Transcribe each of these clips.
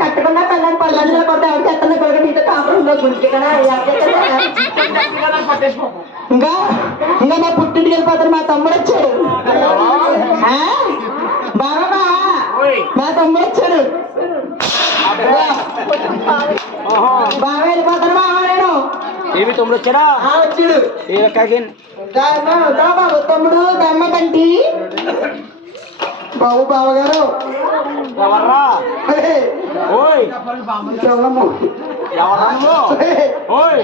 కట్టుకున్నా పల్లెని పల్లెల్లో కొత్త ఎవరు చెత్తన కొడుకు నీతో కాపురంలో గురించి కదా ఇంకా ఇంకా మా పుట్టింటికి వెళ్ళిపోతారు. మా తమ్ముడు వచ్చాడు. బాబా మా తమ్ముడు వచ్చాడు. బాగా వెళ్ళిపోతాను బాబా. నేను ఏమి తమ్ముడు వచ్చాడా? వచ్చాడు బాబు తమ్ముడు దమ్మ కంటి బాబు బావగారు ఎవర్రా? ఓయ్ ఓయ్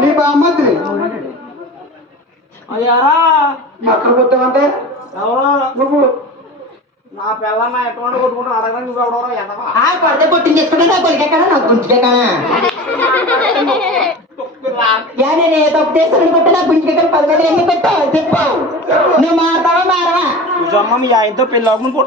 నీ బామ్మద్రి అయ్యారా అక్కడ కొత్తామంటే ఎవరో నువ్వు నా పిల్లన్న ఎటువంటి కొట్టుకుంటారు అడగడానికి నువ్వు ఎవడో ఎదవా పడితే పొట్టిని చేసుకుంటే నా కొలికే కదా నాకు గుంజుకే కదా నేను ఏ తప్పు చేస్తాను కొట్టి నా గుంజుకే కదా 10 మంది ఎన్ని పెట్టావు చెప్పు. నువ్వు మారతావా మారవా? నిజమ్మ మీ ఆయనతో పెళ్ళి అవ్వకుండా